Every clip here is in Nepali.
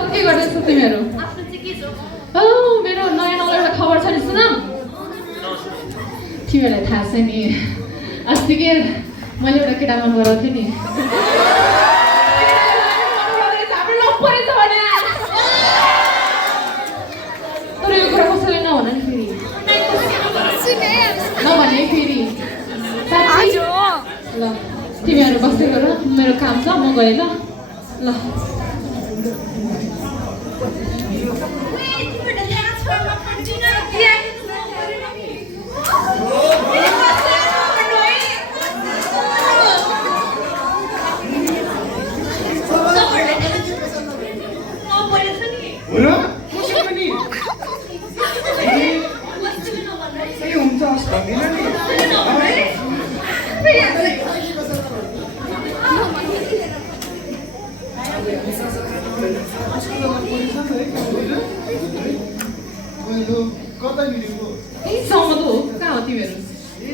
आजकल के गर्दैछौ तिमीहरू? आफ्नो चाहिँ के छ? मेरो नयाँ एउटा खबर छ नि, सुन। तिमीहरूलाई थाहा छ नि, अस्ति के मैले एउटा केटा मन पराएको थिएँ नि। तर यो कुरा कसैले नभन नि फेरि। नभने फेरि। ल तिमीहरू बस्दै गर, मेरो काम छ, म गएँ ल। ल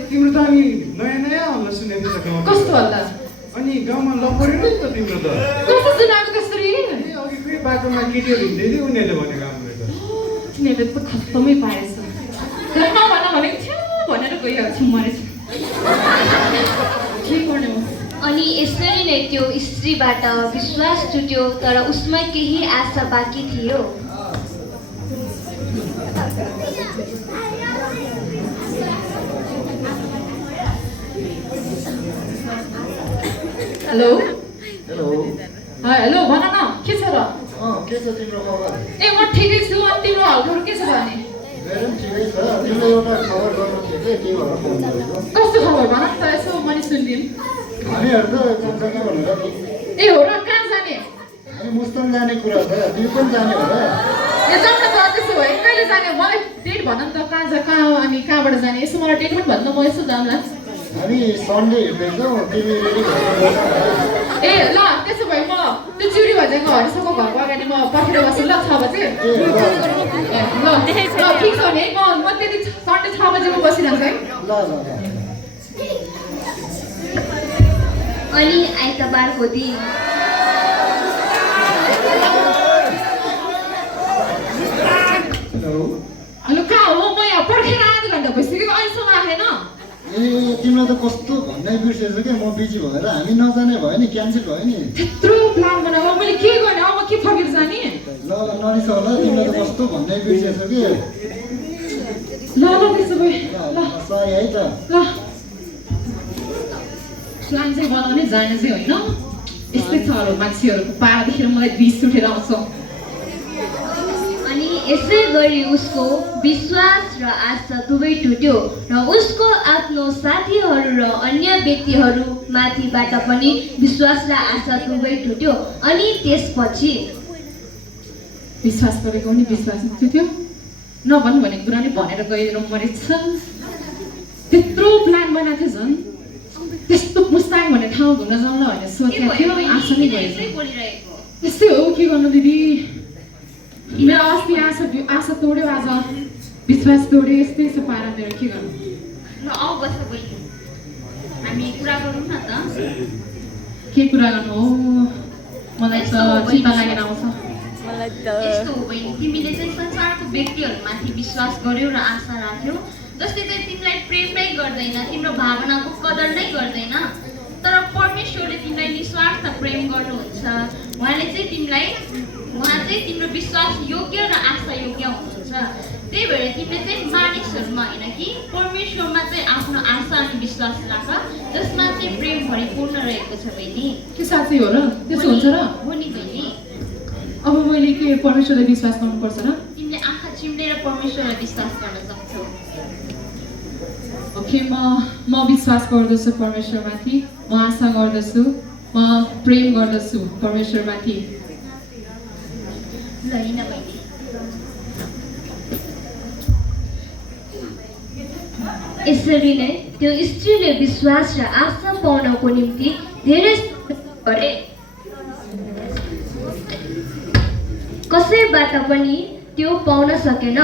तिम्रो त अनि नयाँ हल्ला सुनेको छ गाउँमा। कस्तो हल्ला? अनि गाउँमा लपऱ्यो नि त तिम्रो त। कस्तो सुनाएको कसरी? अघि फेरि बाटोमा केटीहरू हिँड्दै थियो, उनीहरूले भनेको हाम्रो त। तिनीहरूले त खत्तमै पाएछ। नभन भनेको थियो भनेर गइहाल्छु मरेछ। के गर्ने हो? अनि यसरी नै त्यो स्त्रीबाट विश्वास टुट्यो, तर उसमा केही आशा बाँकी थियो। Hello hello. हेलो भन न, के छ र? के छ तिम्रो खबर? ए म ठिकै छु, अनि तिम्रो हालखबर के छ भने? मेरो पनि ठिकै छ। तिमीलाई एउटा खबर गर्नु थियो कि त्यही भएर फोन गरेको। कस्तो खबर भन त, यसो मैले सुनिदिउँ। हामीहरू त जान्छ भनेर नि। ए हो र, कहाँ जाने? हामी मुस्ताङ जाने कुरा छ, तिमी पनि जाने हो र? ए जाउँ न त, त्यसो भए कहिले जाने? मलाई डेट भन नि त, कहाँ हामी कहाँबाट जाने? यसो मलाई डेट पनि भन्नु, म यसो जाउँला। हामी सन्डे हिँड्दैछौँ, तिमी रेडी भएर। ए ल त्यसो भए म त्यो चिउरी भजेको हरिसको घरको अगाडि म पर्खेर बस्छु ल, 6 बजे। ल ठिक छ नि, म त्यति सन्डे 6 बजेको बसिरहन्छ है। ल ल ल। अनि आइतबारको दिन हेलो कहाँ हो? म यहाँ पर्खेर आधा घन्टा भइसक्यो, अहिलेसम्म आएन। ए तिमीलाई त कस्तो भन्नै बिर्सेछु क्या, म बिजी भएर हामी नजाने भयो नि, क्यान्सल भयो नि। त्यत्रो प्लान बनाऊ, मैले के गर्ने? अब म के फर्केर जाने? ल ल नरिस होला, तिमीलाई त कस्तो भन्नै बिर्सेछु कि। ल त्यसो भए ल सरी है त। ल प्लान चाहिँ बनाउने, जाने चाहिँ होइन। यस्तै छ अरू मान्छेहरूको पारा देखेर मलाई रिस उठेर आउँछ। अनि यसै गरी उसको विश्वास र आशा दुवै टुट्यो, र उसको आफ्नो साथीहरू र अन्य व्यक्तिहरू माथिबाट पनि विश्वास र आशा दुवै टुट्यो। अनि त्यसपछि विश्वास गरेको नि विश्वास टुट्यो, नभन् भनेको कुरा नि भनेर गएर मरेछ। त्यत्रो प्लान बनाएको थियो, झन् त्यस्तो मुस्ताङ भन्ने ठाउँ घुम्न जाउँ ल भनेर सोचेको थियो, आशा नै गएछ। यस्तै हो, के गर्नु दिदी? मेरो अस्ति आशा तोड्यो, आज विश्वास तोड्यो, यस्तै छ पारा मेरो, के गर्नु? ल आऊ बस बहिनी, हामी कुरा गरौँ न त। के कुरा गर्नु हो? मलाई त चिन्ता लागेर आउँछ। यस्तो हो बहिनी, तिमीले चाहिँ संसारको व्यक्तिहरूमाथि विश्वास गर्यौ र आशा राख्यौ, जसले चाहिँ तिमीलाई प्रेम नै गर्दैन, तिम्रो भावनाको कदर नै गर्दैन। तर परमेश्वरले तिमीलाई निस्वार्थ प्रेम गर्नुहुन्छ। उहाँ चाहिँ तिम्रो विश्वास योग्य र आशा योग्य हुनुहुन्छ। त्यही भएर तिमीले चाहिँ मानिसहरूमा होइन कि परमेश्वरमा चाहिँ आफ्नो आशा अनि विश्वास राख, जसमा चाहिँ प्रेम भरिपूर्ण रहेको छ बहिनी। के साँच्चै हो र? त्यसो हुन्छ र? हो नि बहिनी। अब मैले के परमेश्वरलाई विश्वास गर्नुपर्छ र? तिमीले आँखा चिम्लेर परमेश्वरलाई विश्वास गर्न सक्छौ। ओके, म विश्वास गर्दछु परमेश्वरमाथि, म आशा गर्दछु, म प्रेम गर्दछु परमेश्वरमाथि। ल हिँड बहिनी। यसरी नै त्यो स्त्रीले विश्वास र आशा पाउनको निम्ति धेरै गरे। कसैबाट पनि त्यो पाउन सकेन।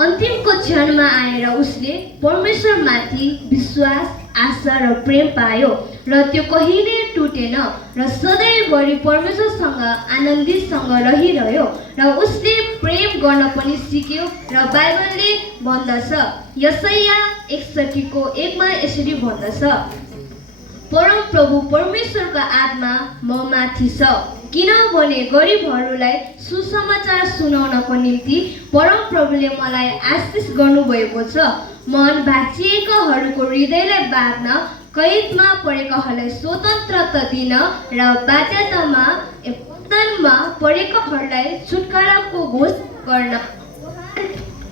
अन्तिमको क्षणमा आएर उसले परमेश्वरमाथि विश्वास, आशा र प्रेम पायो, र त्यो कहिले टुटेन र सधैँभरि परमेश्वरसँग आनन्दितसँग रहिरह्यो र उसले प्रेम गर्न पनि सिक्यो र बाइबलले भन्दछ यशाया 61:1 मा यसरी भन्दछ परम प्रभु परमेश्वरको आत्मा म माथि छ किनभने गरिबहरूलाई सुसमाचार सुनाउनको निम्ति परम प्रभुले मलाई आशिष गर्नुभएको छ मन भाँचिएकाहरूको हृदयलाई बाँध्न कैदमा परेकाहरूलाई स्वतन्त्रता दिन र बाध्यतामा बन्धनमा परेकाहरूलाई छुटकाराको घोषणा गर्न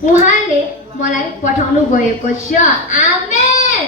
उहाँले मलाई पठाउनु भएको छ आमेन।